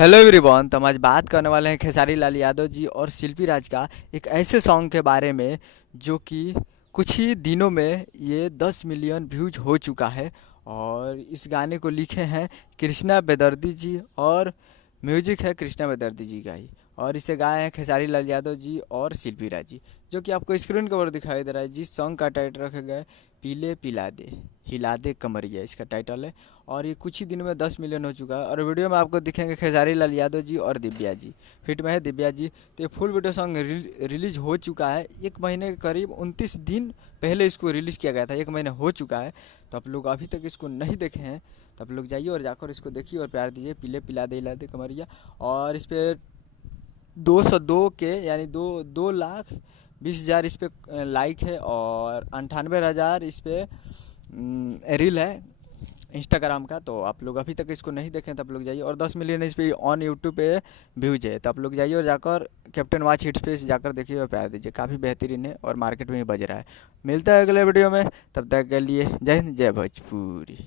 Hello everyone. तो हम आज बात करने वाले हैं खेसारी लाल यादव जी और शिल्पी राज का एक ऐसे सॉन्ग के बारे में जो कि कुछ ही दिनों में ये 10 मिलियन व्यूज हो चुका है। और इस गाने को लिखे हैं कृष्णा बेदर्दी जी और म्यूजिक है कृष्णा बेदर्दी जी का ही। और इसे गाए हैं खेसारी लाल यादव जी और शिल्पी राज जी, जो कि आपको स्क्रीन कवर दिखाई दे रहा है। जिस सॉन्ग का टाइटल रखा गया है पीले पिला दे हिला दे कमरिया, इसका टाइटल है। और ये कुछ ही दिन में 10 मिलियन हो चुका है। और वीडियो में आपको दिखेंगे खेसारी लाल यादव जी और दिव्या जी, फिट में है दिव्या जी। तो ये फुल वीडियो सॉन्ग रिलीज हो चुका है। एक महीने के करीब 29 दिन पहले इसको रिलीज़ किया गया था, एक महीने हो चुका है। तो आप लोग अभी तक इसको नहीं देखे हैं तो आप लोग जाइए और जाकर इसको देखिए और प्यार दीजिए। पीले पिला दे हिला दे कमरिया। और इस पर 202 के यानी 2,20,000 इस पर लाइक है और 98,000 इस पर रील है इंस्टाग्राम का। तो आप लोग अभी तक इसको नहीं देखें तो आप लोग जाइए। और 10 मिलियन इस पर ऑन यूट्यूब पे व्यूज है। तो आप लोग जाइए और जाकर कैप्टन वॉच हिट्स पे जाकर देखिए और प्यार दीजिए। काफ़ी बेहतरीन है और मार्केट में ही बज रहा है। मिलता है अगले वीडियो में, तब तक के लिए जय हिंद जय भोजपुरी।